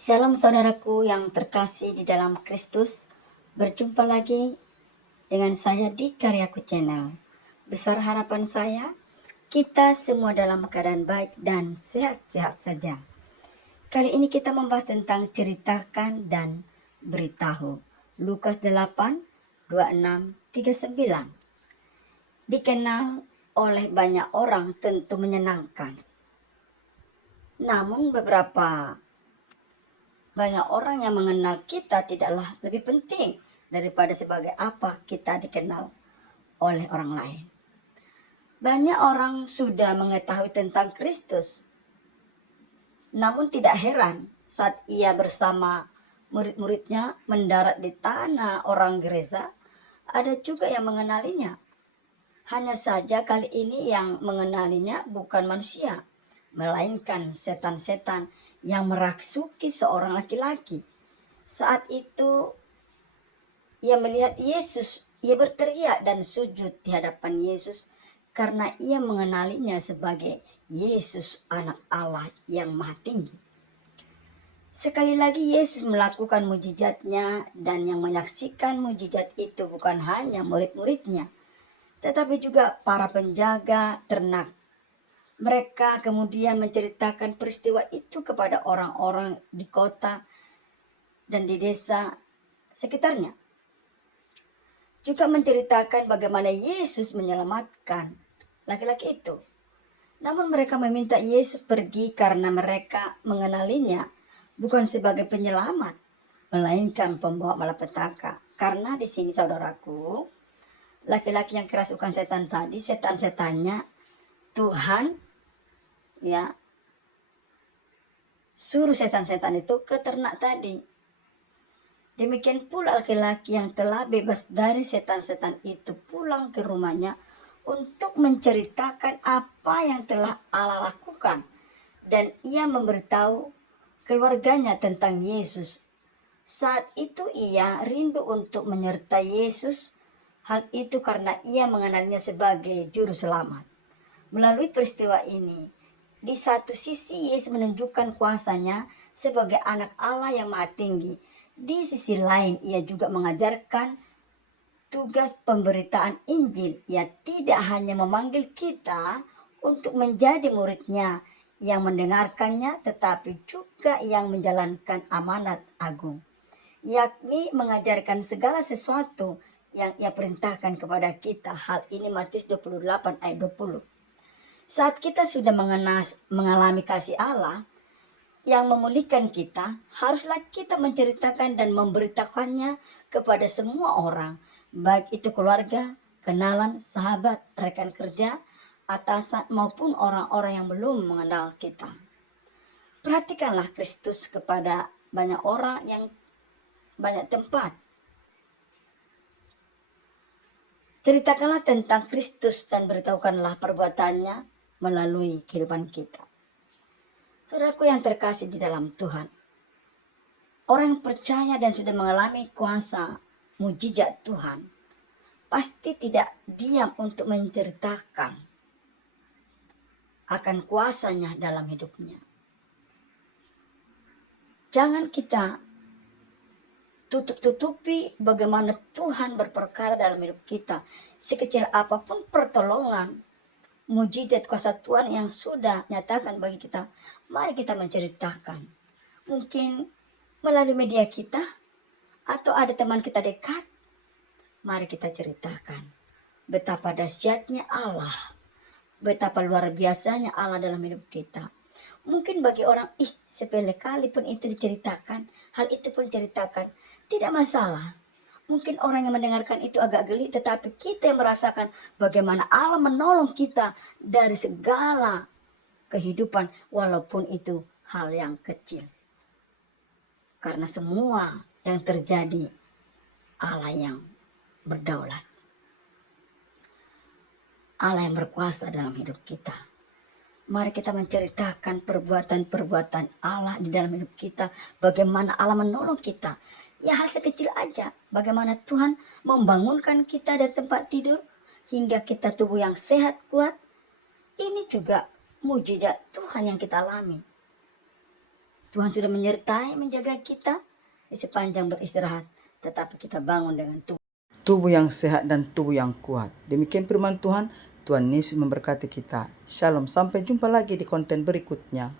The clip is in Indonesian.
Shalom saudaraku yang terkasih di dalam Kristus. Berjumpa lagi dengan saya di Karyaku Channel. Besar harapan saya, kita semua dalam keadaan baik dan sehat-sehat saja. Kali ini kita membahas tentang ceritakan dan beritahu. Lukas 8, 26, 39. Dikenal oleh banyak orang tentu menyenangkan. Namun banyak orang yang mengenal kita tidaklah lebih penting daripada sebagai apa kita dikenal oleh orang lain. Banyak orang sudah mengetahui tentang Kristus, namun tidak heran saat ia bersama murid-muridnya mendarat di tanah orang gereja, ada juga yang mengenalinya. Hanya saja kali ini yang mengenalinya bukan manusia, melainkan setan-setan yang merasuki seorang laki-laki. Saat itu ia melihat Yesus, ia berteriak dan sujud di hadapan Yesus karena ia mengenalinya sebagai Yesus anak Allah yang maha tinggi. Sekali lagi Yesus melakukan mujizatnya, dan yang menyaksikan mujizat itu bukan hanya murid-muridnya, tetapi juga para penjaga ternak. Mereka kemudian menceritakan peristiwa itu kepada orang-orang di kota dan di desa sekitarnya. Juga menceritakan bagaimana Yesus menyelamatkan laki-laki itu. Namun mereka meminta Yesus pergi karena mereka mengenalinya bukan sebagai penyelamat, melainkan pembawa malapetaka. Karena di sini saudaraku, laki-laki yang kerasukan setan tadi, setan-setannya Tuhan ya suruh setan-setan itu ke ternak tadi. Demikian pula laki-laki yang telah bebas dari setan-setan itu pulang ke rumahnya untuk menceritakan apa yang telah Allah lakukan, dan ia memberitahu keluarganya tentang Yesus. Saat itu ia rindu untuk menyertai Yesus. Hal itu karena ia mengenalnya sebagai juru selamat. Melalui peristiwa ini, di satu sisi Yesus menunjukkan kuasanya sebagai anak Allah yang maha tinggi. Di sisi lain ia juga mengajarkan tugas pemberitaan Injil. Ia tidak hanya memanggil kita untuk menjadi muridnya yang mendengarkannya, tetapi juga yang menjalankan amanat agung, yakni mengajarkan segala sesuatu yang ia perintahkan kepada kita. Hal ini Matius 28 ayat 20. Saat kita sudah mengalami kasih Allah yang memulihkan kita, haruslah kita menceritakan dan memberitakannya kepada semua orang, baik itu keluarga, kenalan, sahabat, rekan kerja, atasan, maupun orang-orang yang belum mengenal kita. Perhatikanlah Kristus kepada banyak orang yang banyak tempat. Ceritakanlah tentang Kristus dan beritahukanlah perbuatannya melalui kehidupan kita. Saudaraku yang terkasih di dalam Tuhan, orang yang percaya dan sudah mengalami kuasa mujizat Tuhan pasti tidak diam untuk menceritakan akan kuasanya dalam hidupnya. Jangan kita tutup-tutupi bagaimana Tuhan berperkara dalam hidup kita. Sekecil apapun pertolongan, mujizat kuasa Tuhan yang sudah nyatakan bagi kita, mari kita menceritakan. Mungkin melalui media kita, atau ada teman kita dekat, mari kita ceritakan betapa dahsyatnya Allah, betapa luar biasanya Allah dalam hidup kita. Mungkin bagi orang, sepele kali pun itu diceritakan, hal itu pun ceritakan, tidak masalah. Mungkin orang yang mendengarkan itu agak geli, tetapi kita yang merasakan bagaimana Allah menolong kita dari segala kehidupan, walaupun itu hal yang kecil. Karena semua yang terjadi Allah yang berdaulat, Allah yang berkuasa dalam hidup kita. Mari kita menceritakan perbuatan-perbuatan Allah di dalam hidup kita. Bagaimana Allah menolong kita. Ya hal sekecil aja. Bagaimana Tuhan membangunkan kita dari tempat tidur hingga kita tubuh yang sehat, kuat. Ini juga mujizat Tuhan yang kita alami. Tuhan sudah menyertai, menjaga kita di sepanjang beristirahat. Tetapi kita bangun dengan tubuh yang sehat dan tubuh yang kuat. Demikian firman Tuhan. Tuhan Yesus memberkati kita. Shalom, sampai jumpa lagi di konten berikutnya.